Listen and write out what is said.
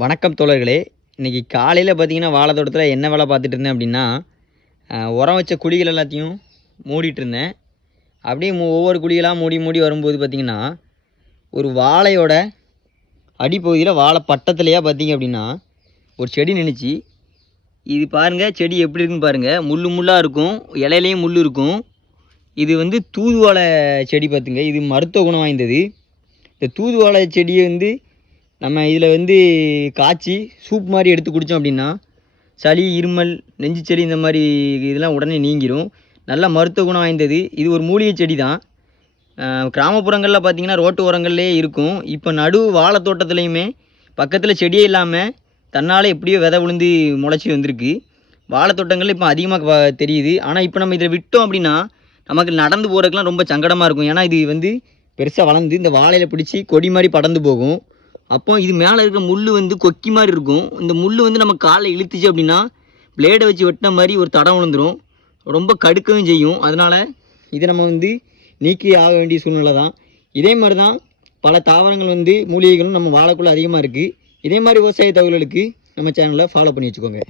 வணக்கம் தோழர்களே. இன்றைக்கி காலையில் பார்த்தீங்கன்னா வாழை தோட்டத்தில் என்ன வேலை பார்த்துட்டு இருந்தேன் அப்படின்னா, உரம் வச்ச குழிகள் எல்லாத்தையும் மூடிட்டு இருந்தேன். அப்படியே ஒவ்வொரு குழிகளாக மூடி மூடி வரும்போது பார்த்திங்கன்னா, ஒரு வாழையோட அடிப்பகுதியில் வாழை பட்டத்துலையா பார்த்திங்க அப்படின்னா ஒரு செடி நின்றுச்சு. இது பாருங்கள், செடி எப்படி இருக்குன்னு பாருங்கள். முள் முள்ளாக இருக்கும், இலையிலையும் முள் இருக்கும். இது வந்து தூதுவாழை செடி பார்த்துங்க. இது மருத்துவ குணம் வாய்ந்தது. இந்த தூதுவாழை செடியை வந்து நம்ம இதில் வந்து காய்ச்சி சூப் மாதிரி எடுத்து குடித்தோம் அப்படின்னா சளி, இருமல், நெஞ்சு சளி இந்த மாதிரி இதெல்லாம் உடனே நீங்கிடும். நல்ல மருத்துவ குணம் வாய்ந்தது. இது ஒரு மூலிகை செடி தான். கிராமப்புறங்களில் பார்த்திங்கன்னா ரோட்டு ஓரங்கள்லேயே இருக்கும். இப்போ நடு வாழை தோட்டத்துலேயுமே பக்கத்தில் செடியே இல்லாமல் தன்னால் எப்படியோ விதை விழுந்து முளைச்சி வந்திருக்கு. வாழை தோட்டங்கள் இப்போ அதிகமாக தெரியுது. ஆனால் இப்போ நம்ம இதில் விட்டோம் அப்படின்னா நமக்கு நடந்து போகிறதுக்கெலாம் ரொம்ப சங்கடமாக இருக்கும். ஏன்னா இது வந்து பெருசாக வளர்ந்து இந்த வாழையில் பிடிச்சி கொடி மாதிரி படர்ந்து போகும். அப்போ இது மேலே இருக்கிற முள் வந்து கொக்கி மாதிரி இருக்கும். இந்த முள் வந்து நம்ம காலை இழுத்துச்சு அப்படின்னா பிளேடை வச்சு வெட்டின மாதிரி ஒரு தடம் விழுந்துடும். ரொம்ப கடுக்கவும் செய்யும். அதனால் இதை நம்ம வந்து நீக்கி ஆக வேண்டிய சூழ்நிலை தான். இதே மாதிரி தான் பல தாவரங்கள் வந்து மூலிகைகளும் நம்ம வாழைக்குள்ளே அதிகமாக இருக்குது. இதே மாதிரி விவசாய தகவல்களுக்கு நம்ம சேனலை ஃபாலோ பண்ணி வச்சுக்கோங்க.